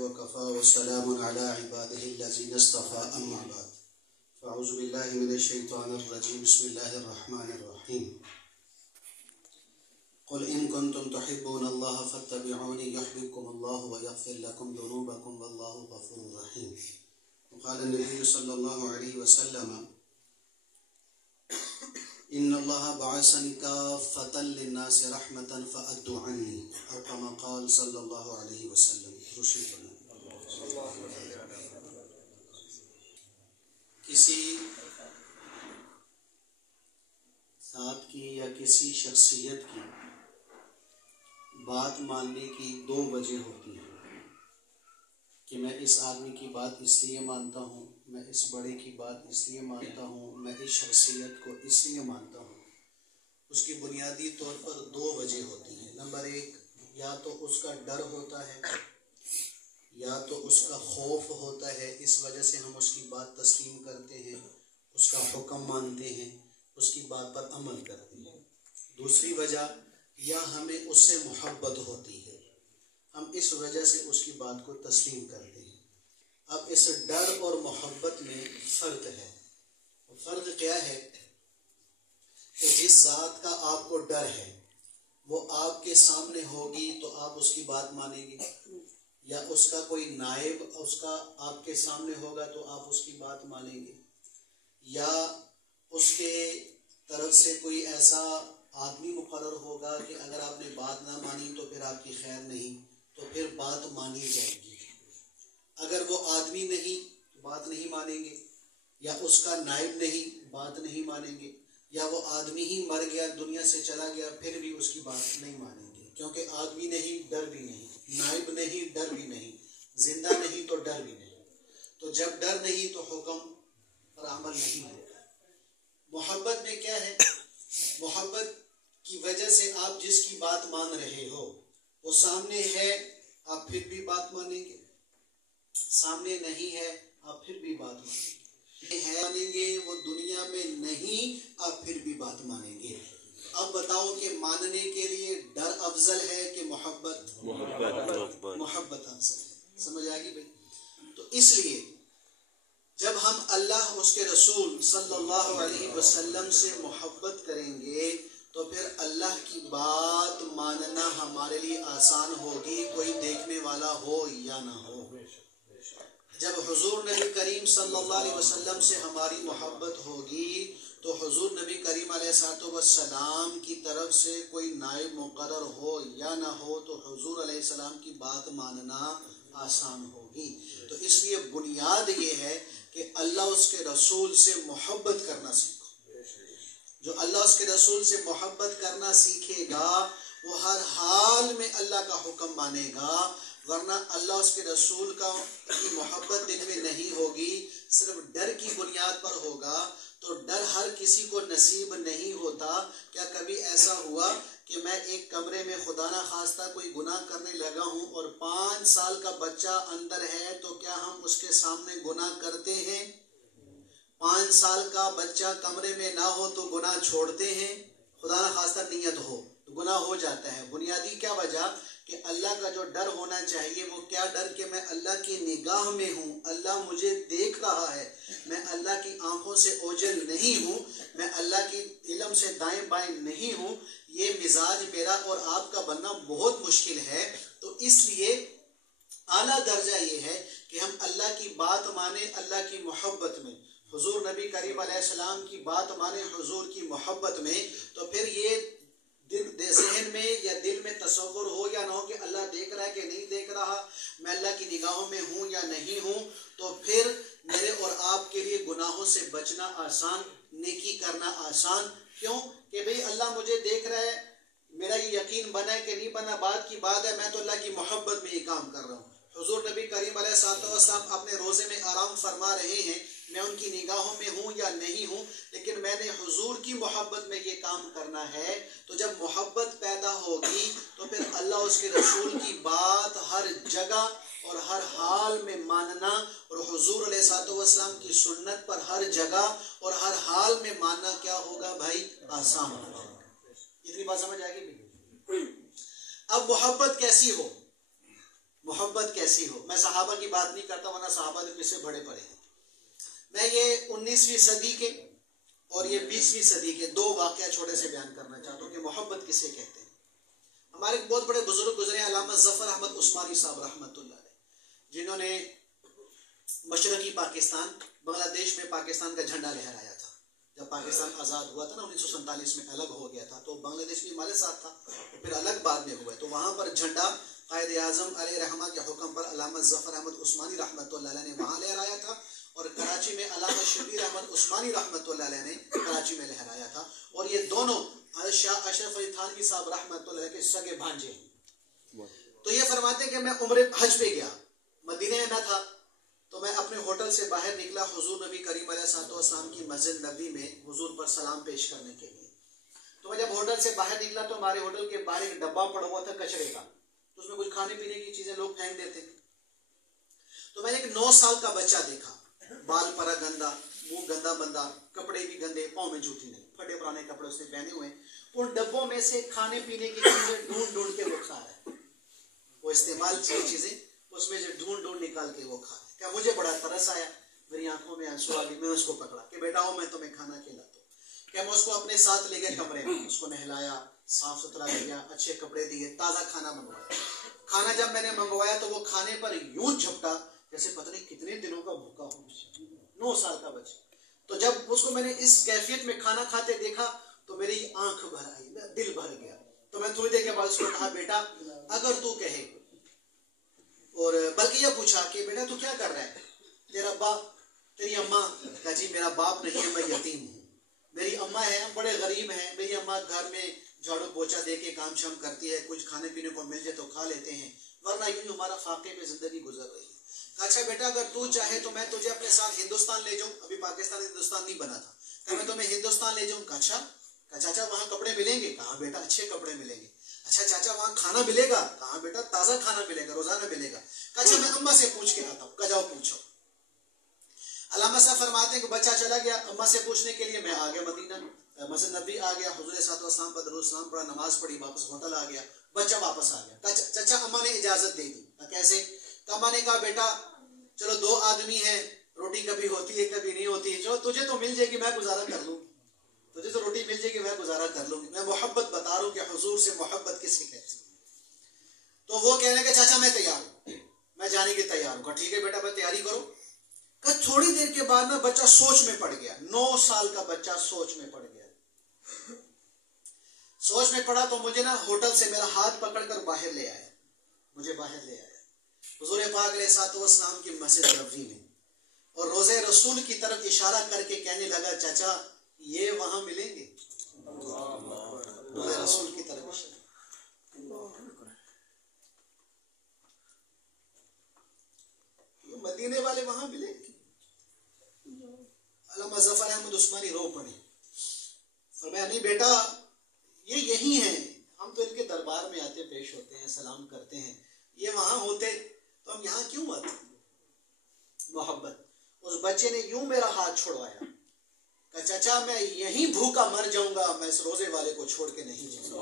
وكفى والسلام على عباده الذين اصطفى أما بعد فأعوذ بالله من الشيطان الرجيم بسم الله الرحمن الرحيم قل إن كنتم تحبون الله فاتبعوني يحببكم الله ويغفر لكم ذنوبكم والله غفور رحيم. وقال النبي صلى الله عليه وسلم إن الله بعثني كافة للناس رحمة فأدوا عني أو كما قال صلى الله عليه وسلم. کسی ذات کی یا کسی شخصیت کی بات ماننے کی دو وجہ ہوتی ہیں کہ میں اس آدمی کی بات اس لیے مانتا ہوں، میں اس بڑے کی بات اس لیے مانتا ہوں، میں اس شخصیت کو اس لیے مانتا ہوں. اس کی بنیادی طور پر دو وجہ ہوتی ہیں. نمبر ایک، یا تو اس کا ڈر ہوتا ہے یا تو اس کا خوف ہوتا ہے، اس وجہ سے ہم اس کی بات تسلیم کرتے ہیں، اس کا حکم مانتے ہیں، اس کی بات پر عمل کرتے ہیں. دوسری وجہ، یا ہمیں اس سے محبت ہوتی ہے، ہم اس وجہ سے اس کی بات کو تسلیم کرتے ہیں. اب اس ڈر اور محبت میں فرق ہے. فرق کیا ہے کہ جس ذات کا آپ کو ڈر ہے وہ آپ کے سامنے ہوگی تو آپ اس کی بات مانیں گے، یا اس کا کوئی نائب اس کا آپ کے سامنے ہوگا تو آپ اس کی بات مانیں گے، یا اس کے طرف سے کوئی ایسا آدمی مقرر ہوگا کہ اگر آپ نے بات نہ مانی تو پھر آپ کی خیر نہیں، تو پھر بات مانی جائے گی. اگر وہ آدمی نہیں بات نہیں مانیں گے، یا اس کا نائب نہیں بات نہیں مانیں گے، یا وہ آدمی ہی مر گیا دنیا سے چلا گیا پھر بھی اس کی بات نہیں مانیں گے، کیونکہ آدمی نہیں ڈر بھی نہیں، نائب نہیں ڈر بھی نہیں، زندہ نہیں تو ڈر بھی نہیں. تو جب ڈر نہیں تو حکم پر عمل نہیں ہوگا. محبت میں کیا ہے؟ محبت کی وجہ سے آپ جس کی بات مان رہے ہو وہ سامنے ہے آپ پھر بھی بات مانیں گے، سامنے نہیں ہے آپ پھر بھی بات مانیں گے، وہ دنیا میں نہیں آپ پھر بھی بات مانیں گے. اب بتاؤ کہ ماننے کے لیے ڈر افضل ہے کہ محبت افضل ہے؟ سمجھ آ گئی بھائی؟ تو اس لیے جب ہم اللہ اس کے رسول صلی اللہ علیہ وسلم سے محبت کریں گے تو پھر اللہ کی بات ماننا ہمارے لیے آسان ہوگی، کوئی دیکھنے والا ہو یا نہ ہو. جب حضور نبی کریم صلی اللہ علیہ وسلم سے ہماری محبت ہوگی تو حضور نبی کریم علیہ السلام کی طرف سے کوئی نائب مقرر ہو یا نہ ہو تو حضور علیہ السلام کی بات ماننا آسان ہوگی. تو اس لیے بنیاد یہ ہے کہ اللہ اس کے رسول سے محبت کرنا سیکھو. جو اللہ اس کے رسول سے محبت کرنا سیکھے گا وہ ہر حال میں اللہ کا حکم مانے گا، ورنہ اللہ اس کے رسول کی محبت دل میں نہیں ہوگی، صرف ڈر کی بنیاد پر ہوگا. تو ڈر ہر کسی کو نصیب نہیں ہوتا. کیا کبھی ایسا ہوا کہ میں ایک کمرے میں خدا نہ خواستہ کوئی گناہ کرنے لگا ہوں اور 5 سال کا بچہ اندر ہے تو کیا ہم اس کے سامنے گناہ کرتے ہیں؟ 5 سال کا بچہ کمرے میں نہ ہو تو گناہ چھوڑتے ہیں؟ خدا نہ خواستہ نیت ہو تو گناہ ہو جاتا ہے. بنیادی کیا وجہ کہ اللہ کا جو ڈر ہونا چاہیے وہ کیا ڈر کہ میں اللہ کی نگاہ میں ہوں، اللہ مجھے دیکھ رہا ہے، میں اللہ کی آنکھوں سے اوجھل نہیں ہوں، میں اللہ کی علم سے دائیں بائیں نہیں ہوں. یہ مزاج میرا اور آپ کا بننا بہت مشکل ہے. تو اس لیے اعلیٰ درجہ یہ ہے کہ ہم اللہ کی بات مانیں اللہ کی محبت میں، حضور نبی کریم علیہ السلام کی بات مانیں حضور کی محبت میں. تو پھر یہ ذہن میں یا دل میں تصور ہو یا نہ ہو کہ اللہ دیکھ رہا ہے کہ نہیں دیکھ رہا، میں اللہ کی نگاہوں میں ہوں یا نہیں ہوں، تو پھر میرے اور آپ کے لیے گناہوں سے بچنا آسان، نیکی کرنا آسان. کیوں کہ بھئی اللہ مجھے دیکھ رہا ہے، میرا یہ یقین بنا ہے کہ نہیں بنا بعد کی بات ہے، میں تو اللہ کی محبت میں یہ کام کر رہا ہوں. حضور نبی کریم علیہ السلام اپنے روزے میں آرام فرما رہے ہیں، میں ان کی نگاہوں میں ہوں یا نہیں ہوں، لیکن میں نے حضور کی محبت میں یہ کام کرنا ہے. تو جب محبت پیدا ہوگی تو پھر اللہ اس کے رسول کی بات ہر جگہ اور ہر حال میں ماننا اور حضور علیہ السلام کی سنت پر ہر جگہ اور ہر حال میں ماننا کیا ہوگا بھائی؟ آسان ہوگا. اتنی بات سمجھ آئے گی؟ اب محبت کیسی ہو؟ محبت کیسی ہو. میں صحابہ کی بات نہیں کرتا ورنہ صحابہ جو کس سے بڑے پڑے ہیں. میں یہ 19ویں صدی کے اور یہ 20ویں صدی کے دو واقعہ چھوٹے سے بیان کرنا چاہتا ہوں کہ محبت کسے کہتے ہیں. ہمارے بہت بڑے بزرگ گزرے ہیں علامہ ظفر احمد عثمانی صاحب رحمۃ اللہ علیہ، جنہوں نے مشرقی پاکستان بنگلہ دیش میں پاکستان کا جھنڈا لہرایا تھا. جب پاکستان آزاد ہوا تھا نا 1947 میں الگ ہو گیا تھا، تو بنگلہ دیش بھی ہمارے ساتھ تھا، پھر الگ بعد میں ہوا. تو وہاں پر جھنڈا قائد اعظم علیہ رحمہ کے حکم پر علامہ ظفر احمد عثمانی رحمۃ اللہ علیہ نے وہاں لہرایا تھا، اور کراچی میں علامہ شبیر احمد عثمانی رحمۃ اللہ علیہ نے کراچی میں لہرایا تھا. اور یہ دونوں شاہ اشرف علی تھانوی صاحب رحمۃ اللہ علیہ کے سگے بھانجے ہیں. تو یہ فرماتے ہیں کہ میں عمرے حج پہ گیا، مدینے میں میں تھا، تو میں اپنے ہوٹل سے باہر نکلا حضور نبی کریم علیہ الصلوۃ والسلام کی مسجد نبوی میں حضور پر سلام پیش کرنے کے لیے. تو میں جب ہوٹل سے باہر نکلا تو ہمارے ہوٹل کے باہر ایک ڈبہ پڑا ہوا تھا کچرے کا، تو اس میں کچھ کھانے پینے کی چیزیں لوگ پھینک دیتے. تو میں نے ایک 9 سال کا بچہ دیکھا، بال پرا گندا، منہ گندا بندہ، کپڑے بھی گندے، پاؤں میں جوتی نہیں، پھٹے پرانے کپڑے اس نے پہنے ہوئے. ان ڈبوں میں سے کھانے پینے کی چیزیں ڈھونڈ ڈھونڈ کے وہ کھا رہا ہے. وہ استعمال کی چیزیں اس میں سے ڈھونڈ ڈھونڈ نکال کے وہ کھا رہا ہے. کیا مجھے بڑا ترس آیا، میری آنکھوں میں آنسو آ گئے. میں اس کو پکڑا کہ بیٹا ہوں میں تمہیں کھانا کھلاتا ہوں. کیا میں اس کو اپنے ساتھ لے گیا کمرے میں، اس کو نہلایا، صاف ستھرا کیا، اچھے کپڑے دیے، تازہ کھانا منگوایا. کھانا جب میں نے منگوایا تو وہ کھانے پر یوں جھپٹا جیسے پتہ نہیں کتنے دنوں کا بھوکا ہو. 9 سال کا بچہ. تو جب اس کو میں نے اس کیفیت میں کھانا کھاتے دیکھا تو میری آنکھ بھر آئی، دل بھر گیا. تو میں تھوڑی دیر کے بعد اس کو کہا بیٹا اگر تو کہے، اور بلکہ یہ پوچھا کہ بیٹا تو کیا کر رہا ہے، تیرا باپ تیری اماں؟ کہا جی میرا باپ نہیں ہے، میں یتیم ہوں. میری اماں ہے، ہم بڑے غریب ہیں، میری اماں گھر میں جھاڑو پوچھا دے کے کام شام کرتی ہے، کچھ کھانے پینے کو مل جائے تو کھا لیتے ہیں، ورنہ یوں ہمارا فاقے میں زندگی گزر رہی ہے. اچھا بیٹا اگر تو چاہے تو میں تجھے اپنے ساتھ ہندوستان لے جاؤں. ابھی پاکستان ہندوستان نہیں بنا تھا. کہ میں تمہیں ہندوستان لے جاؤں. اچھا. چاچا وہاں کپڑے ملیں گے؟ کہاں بیٹا اچھے کپڑے ملیں گے. اچھا چاچا وہاں کھانا ملے گا؟ کہاں بیٹا تازہ کھانا ملے گا، روزانہ ملے گا. اچھا میں اماں سے پوچھ کے آتا ہوں. کہا جاؤ پوچھو. علامہ صاحب فرماتے ہیں کہ بچہ چلا گیا اماں سے پوچھنے کے لیے. میں آ گیا مدینہ، مسجد نبی آ گیا، حضور صلی اللہ علیہ وسلم پر درود سلام پڑھا، نماز پڑھی، واپس ہوٹل آ گیا. بچہ واپس آ گیا. چچا اماں نے اجازت دے دی. کیسے؟ اماں نے کہا بیٹا چلو 2 آدمی ہیں، روٹی کبھی ہوتی ہے کبھی نہیں ہوتی، چلو تجھے تو مل جائے گی، میں گزارا کر لوں، تجھے تو روٹی مل جائے گی، میں گزارا کر لوں گی. میں محبت بتا رہا ہوں کہ حضور سے محبت کس کی کہتے ہیں. تو وہ کہنے کہ چاچا میں تیار ہوں، میں جانے کے تیار ہوں. کہا ٹھیک ہے بیٹا میں تیاری کرو. کہ تھوڑی دیر کے بعد نا بچہ سوچ میں پڑ گیا. 9 سال کا بچہ سوچ میں پڑ گیا. سوچ میں پڑا تو مجھے نا ہوٹل سے میرا ہاتھ پکڑ کر باہر لے آیا، مجھے باہر لے آیا حضور پاک علیہ الصلوۃ والسلام کی مسجد نبوی میں، اور روضہ رسول کی طرف اشارہ کر کے کہنے لگا چچا یہ وہاں ملیں گے. روضہ رسول کی طرف اشارہ، مدینے والے وہاں ملیں گے. علامہ ظفر احمد عثمانی رو پڑے. فرمایا نہیں بیٹا یہ یہی ہیں، ہم تو ان کے دربار میں آتے پیش ہوتے ہیں، سلام کرتے ہیں، یہ وہاں ہوتے تو ہم یہاں کیوں آتے. محبت. اس بچے نے یوں میرا ہاتھ چھڑوایا کہ چچا میں یہیں بھوکا مر جاؤں گا، میں اس روزے والے کو چھوڑ کے نہیں جاؤں گا.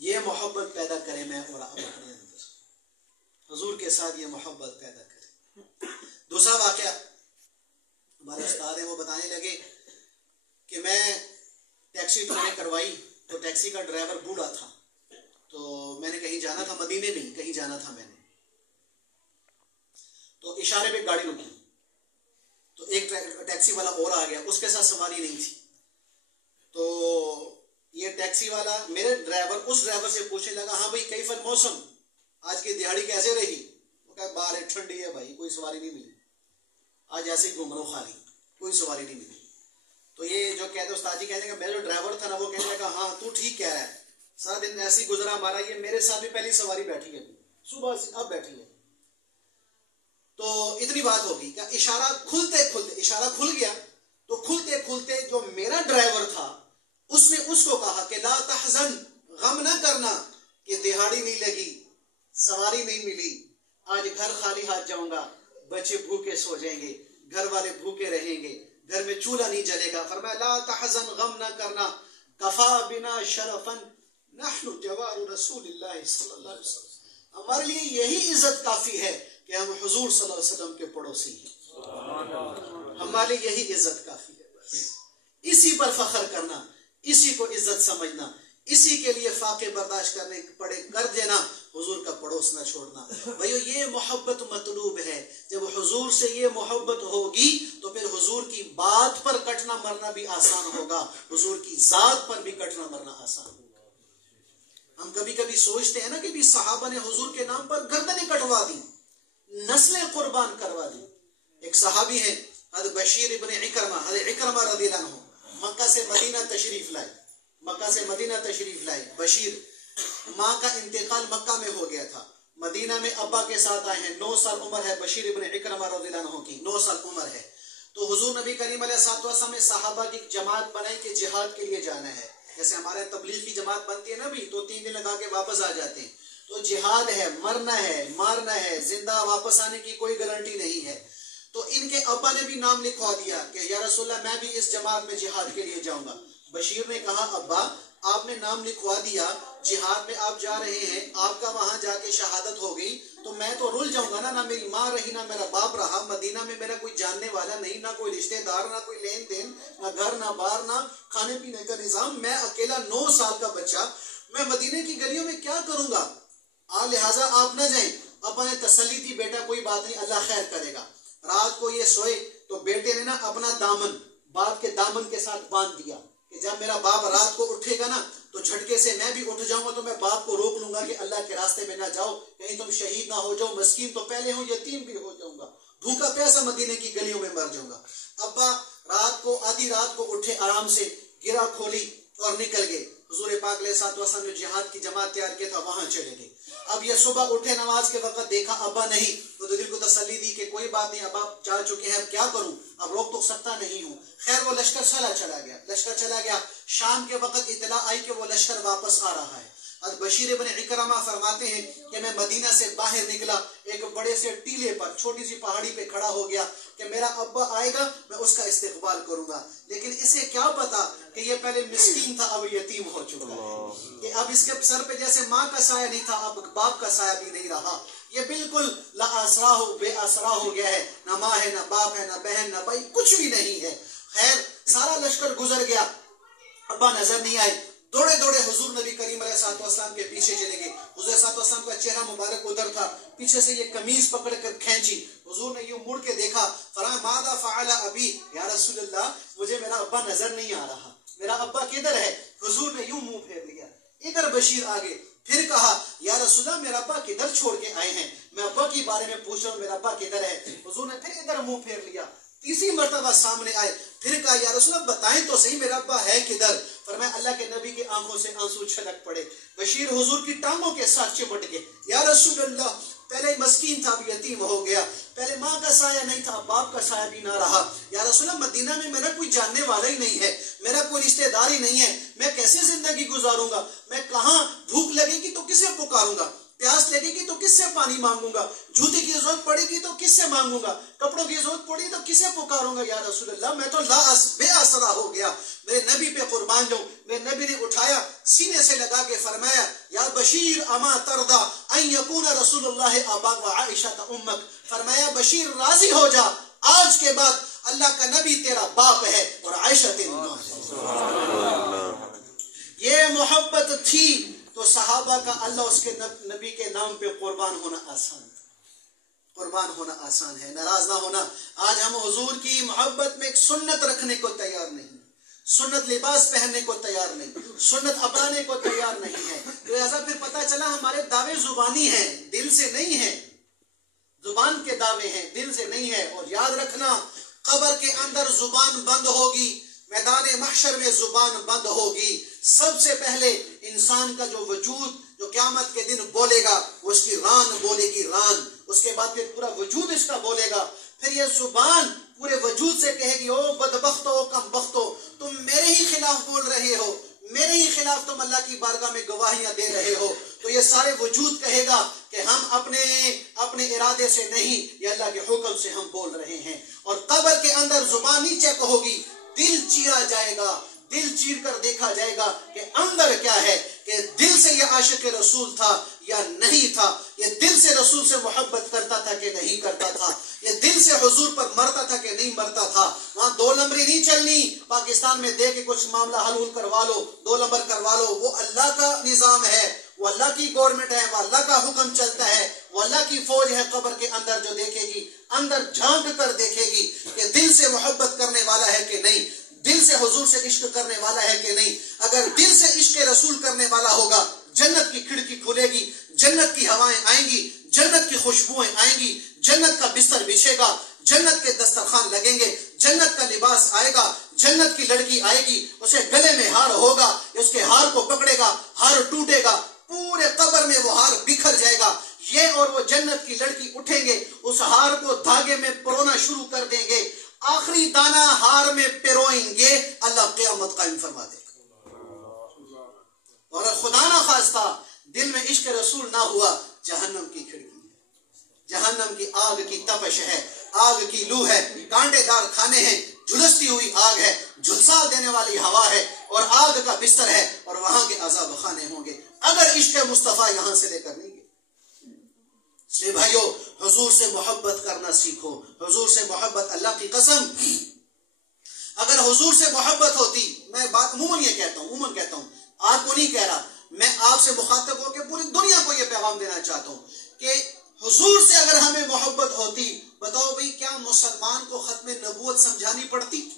یہ محبت پیدا کرے میں اور آپ اپنے اندر، حضور کے ساتھ یہ محبت پیدا کرے. دوسرا واقعہ ہمارے استاد ہیں وہ بتانے لگے کہ میں ٹیکسی میں نے کروائی تو ٹیکسی کا ڈرائیور بوڑھا تھا. تو میں نے کہیں جانا تھا، مدینے میں کہیں جانا تھا میں نے، تو اشارے پہ گاڑی رکی تو ایک ٹیکسی والا اور آ گیا، اس کے ساتھ سواری نہیں تھی. تو یہ ٹیکسی والا میرے ڈرائیور اس ڈرائیور سے پوچھنے لگا ہاں بھائی کیف الموسم، آج کی دیہڑی کیسے رہی؟ وہ کہا باہر ٹھنڈی ہے بھائی، کوئی سواری نہیں ملی، آج ایسے ہی گھوم رہا ہوں خالی، کوئی سواری نہیں ملی. تو یہ جو کہتے استاد جی کہتے ہیں کہ میرا جو ڈرائیور تھا نا وہ کہنے لگا ہاں تو ٹھیک کہہ رہا ہے، سارا دن ایسے ہی گزرا ہمارا، یہ میرے ساتھ بھی پہلی سواری بیٹھی ہے، صبح سے اب بیٹھی ہے. تو اتنی بات ہوگی کہ اشارہ کھلتے کھلتے اشارہ کھل گیا، تو کھلتے کھلتے جو میرا ڈرائیور تھا اس نے اس کو کہا کہ لا تحزن، غم نہ کرنا کہ دہاڑی نہیں لگی، سواری نہیں ملی، آج گھر خالی ہاتھ جاؤں گا، بچے بھوکے سو جائیں گے، گھر والے بھوکے رہیں گے، گھر میں چولہا نہیں جلے گا. فرمایا لا تحزن، غم نہ کرنا، کفا بنا شرفا نحن جوار رسول اللہ صلی اللہ علیہ وسلم، ہمارے لیے یہی عزت کافی ہے کہ ہم حضور صلی اللہ علیہ وسلم کے پڑوسی ہیں. ہمارے لیے یہی عزت کافی ہے. بس اسی پر فخر کرنا، اسی کو عزت سمجھنا، اسی کے لیے فاقے برداشت کرنے پڑے کر دینا، حضور کا پڑوس نہ چھوڑنا. بھائیو یہ محبت مطلوب ہے. جب حضور سے یہ محبت ہوگی تو پھر حضور کی بات پر کٹنا مرنا بھی آسان ہوگا، حضور کی ذات پر بھی کٹنا مرنا آسان ہوگا. ہم کبھی کبھی سوچتے ہیں نا کہ بھی صحابہ نے حضور کے نام پر گردنیں کٹوا دی، نسلیں قربان کروا دی. ایک صحابی ہیں حضرت بشیر ابن عکرمہ، حضرت عکرمہ رضی اللہ عنہ مکہ سے مدینہ تشریف لائے. مکہ سے مدینہ تشریف لائے. بشیر ماں کا انتقال مکہ میں ہو گیا تھا، مدینہ میں ابا کے ساتھ آئے ہیں. 9 سال عمر ہے بشیر ابن عکرمہ رضی اللہ عنہ کی، 9 سال عمر ہے. تو حضور نبی کریم علیہ الصلوۃ والسلام نے صحابہ کی جماعت بنائی کہ جہاد کے لیے جانا ہے. جیسے ہمارے تبلیغ کی جماعت بنتی ہے نا بھی، تو 3 دن لگا کے واپس آ جاتے ہیں. تو جہاد ہے، مرنا ہے، مارنا ہے، زندہ واپس آنے کی کوئی گارنٹی نہیں ہے. تو ان کے ابا نے بھی نام لکھوا دیا کہ یا رسول اللہ میں بھی اس جماعت میں جہاد کے لیے جاؤں گا. بشیر نے کہا ابا آپ نے نام لکھوا دیا، جہاد میں آپ جا رہے ہیں، آپ کا وہاں جا کے شہادت ہو گئی تو میں تو رول جاؤں گا نا. نہ میری ماں رہی، نہ میرا باپ رہا، مدینہ میں میرا کوئی جاننے والا نہیں، نہ کوئی رشتہ دار، نہ کوئی لین دین، نہ گھر، نہ بار، نہ کھانے پینے کا نظام. میں اکیلا 9 سال کا بچہ، میں مدینے کی گلیوں میں کیا کروں گا؟ لہٰذا آپ نہ جائیں. ابا نے تسلی دی، بیٹا کوئی بات نہیں، اللہ خیر کرے گا. رات کو یہ سوئے تو بیٹے نے نا اپنا دامن باپ کے دامن کے ساتھ باندھ دیا کہ جب میرا باپ رات کو اٹھے گا نا تو جھٹکے سے میں بھی اٹھ جاؤں گا، تو میں باپ کو روک لوں گا کہ اللہ کے راستے میں نہ جاؤ، کہیں تم شہید نہ ہو جاؤ، مسکین تو پہلے ہوں، یتیم بھی ہو جاؤں گا، بھوکا پیاسا مدینے کی گلیوں میں مر جاؤں گا. ابا رات کو آدھی رات کو اٹھے، آرام سے گرا کھولی اور نکل گئے. حضور پاک علیہ الصلوۃ والسلام نے جہاد کی جماعت تیار کیا تھا، وہاں چلے گئے. اب یہ صبح اٹھے نماز کے وقت، دیکھا ابا نہیں، تو دل کو تسلی دی کہ کوئی بات نہیں، ابا جا چکے ہیں، اب کیا کروں، اب روک تو سکتا نہیں ہوں. خیر وہ لشکر چلا گیا. شام کے وقت اطلاع آئی کہ وہ لشکر واپس آ رہا ہے. حضرت بشیر ابن عکرمہ فرماتے ہیں کہ میں مدینہ سے باہر نکلا، ایک بڑے سے ٹیلے پر، چھوٹی سی پہاڑی پہ کھڑا ہو گیا کہ میرا ابا آئے گا میں اس کا استقبال کروں گا. لیکن اسے کیا پتا کہ یہ پہلے مسکین تھا، اب یتیم ہو چکا ہے، کہ اب اس کے سر پہ جیسے ماں کا سایہ نہیں تھا، اب باپ کا سایہ بھی نہیں رہا. یہ بالکل لا آسرا ہو، بے آسرا ہو گیا ہے. نہ ماں ہے، نہ باپ ہے، نہ بہن، نہ بھائی، کچھ بھی نہیں ہے. خیر سارا لشکر گزر گیا، ابا نظر نہیں آئے. دوڑے دوڑے حضور نبی کریم علیہ الصلوۃ والسلام کے پیچھے چلے گئے. حضور علیہ الصلوۃ والسلام کا چہرہ مبارک ادھر تھا، پیچھے سے یہ قمیض پکڑ کر کھینچی. حضور نے یوں مڑ کے دیکھا، فرمایا ماذا فعل ابی، یا رسول اللہ مجھے میرا ابا نظر نہیں آ رہا، میرا ابا کدھر ہے؟ حضور نے یوں منہ پھیر لیا. ادھر بشیر آگے، پھر کہا یا رسول اللہ میرا ابا کدھر چھوڑ کے آئے ہیں، میں ابا کی بارے میں پوچھ رہا ہوں، میرا ابا کدھر ہے؟ حضور نے پھر ادھر منہ پھیر لیا. تیسری مرتبہ سامنے آئے، پھر کہا یا رسول اللہ بتائیں تو صحیح میرا ابا ہے کدھر؟ فرمایا اللہ کے نبی کی آنکھوں سے آنسو چھلک پڑے. بشیر حضور کی ٹانگوں کے ساتھ چمٹ گئے. یا رسول اللہ پہلے مسکین تھا، اب یتیم ہو گیا، پہلے ماں کا سایہ نہیں تھا، باپ کا سایہ بھی نہ رہا. یا رسول اللہ مدینہ میں میرا کوئی جاننے والا ہی نہیں ہے، میرا کوئی رشتہ دار ہی نہیں ہے، میں کیسے زندگی گزاروں گا؟ میں کہاں بھوک لگے گی تو کسے پکاروں گا، پیاس لگے گی تو کس سے پانی مانگوں گا، جوتے کی ضرورت پڑے گی تو کس سے مانگوں گا، کپڑوں کی ضرورت پڑے گی تو کسے پکاروں گا؟ یا رسول اللہ میں تو بے آسرا ہو گیا، میرے نبی پہ قربان جاؤں. میرے نبی نے اٹھایا، سینے سے لگا کے فرمایا یا بشیر اما ترضا ان یکون رسول اللہ اباک و عائشہ امک، فرمایا بشیر راضی ہو جا، آج کے بعد اللہ کا نبی تیرا باپ ہے اور عائشہ تیری ماں ہے. یہ محبت تھی تو صحابہ کا اللہ اس کے نبی کے نام پہ قربان ہونا آسان تھا، قربان ہونا آسان ہے، ناراض نہ ہونا. آج ہم حضور کی محبت میں ایک سنت رکھنے کو تیار نہیں، سنت لباس پہننے کو تیار نہیں، سنت اپنانے کو تیار نہیں ہے. لہذا پھر پتہ چلا ہمارے دعوے زبانی ہیں، دل سے نہیں ہیں، زبان کے دعوے ہیں، دل سے نہیں ہے. اور یاد رکھنا قبر کے اندر زبان بند ہوگی، میدان محشر میں زبان بند ہوگی. سب سے پہلے انسان کا جو وجود جو قیامت کے دن بولے گا وہ اس کی ران بولے گی، ران. اس کے بعد پھر پورا وجود اس کا بولے گا. پھر یہ زبان پورے وجود سے کہے گی او بدبختو کم بختو، تم میرے ہی خلاف بول رہے ہو، میرے ہی خلاف تم اللہ کی بارگاہ میں گواہیاں دے رہے ہو. تو یہ سارے وجود کہے گا کہ ہم اپنے ارادے سے نہیں، یہ اللہ کے حکم سے ہم بول رہے ہیں. اور قبر کے اندر زبان ہی چیک ہوگی، دل چیرا جائے گا، دل چیر کر دیکھا جائے گا کہ اندر کیا ہے، کہ دل سے یہ عاشق رسول تھا یا نہیں تھا؟ یہ دل سے رسول سے محبت کرتا تھا کہ نہیں کرتا تھا؟ یہ دل سے حضور پر مرتا تھا کہ نہیں مرتا تھا؟ وہاں دو نمبری نہیں چلنی، پاکستان میں دے کے کچھ معاملہ حل کروا لو، 2 نمبر کروا لو. وہ اللہ کا نظام ہے، وہ اللہ کی گورنمنٹ ہے، وہ اللہ کا حکم چلتا ہے، وہ اللہ کی فوج ہے قبر کے اندر جو دیکھے گی، اندر جھانک کر دیکھے گی کہ دل سے محبت کرنے والا ہے کہ نہیں، دل سے حضور سے عشق کرنے والا ہے کہ نہیں. اگر دل سے عشق رسول کرنے والا ہوگا، جنت کی کھڑکی کھلے گی، جنت کی ہوائیں آئیں گی، جنت کی خوشبوئیں آئیں گی، جنت کا بستر بچھے گا، جنت کے دسترخوان لگیں گے، جنت کا لباس آئے گا، جنت کی لڑکی آئے گی، اسے گلے میں ہار ہوگا، اس کے ہار کو پکڑے گا، ہار ٹوٹے گا، پورے قبر میں وہ ہار بکھر جائے گا. یہ اور وہ جنت کی لڑکی اٹھیں گے، اس ہار کو دھاگے میں پرونا شروع کر دیں گے، آخری دانہ ہار میں پروئیں گے، اللہ قیامت قائم فرما دے گا. اور خدا نہ خواستہ دل میں عشق رسول نہ ہوا، جہنم کی کھڑکی ہے، جہنم کی آگ کی تپش ہے، آگ کی لو ہے، کانٹے دار کھانے ہیں، جھلستی ہوئی آگ ہے، جھلسا دینے والی ہوا ہے، اور آگ کا بستر ہے، اور وہاں کے عذاب خانے ہوں گے اگر عشق مصطفیٰ یہاں سے لے کر نہیں گے. اس لیے بھائیو، حضور سے محبت کرنا سیکھو، حضور سے محبت. اللہ کی قسم اگر حضور سے محبت ہوتی، میں بات عموماً یہ کہتا ہوں، آپ کو نہیں کہہ رہا، میں آپ سے مخاطب ہو کے پوری دنیا کو یہ پیغام دینا چاہتا ہوں کہ حضور سے اگر ہمیں محبت ہوتی، بتاؤ بھئی کیا مسلمان کو ختم نبوت سمجھانی پڑتی؟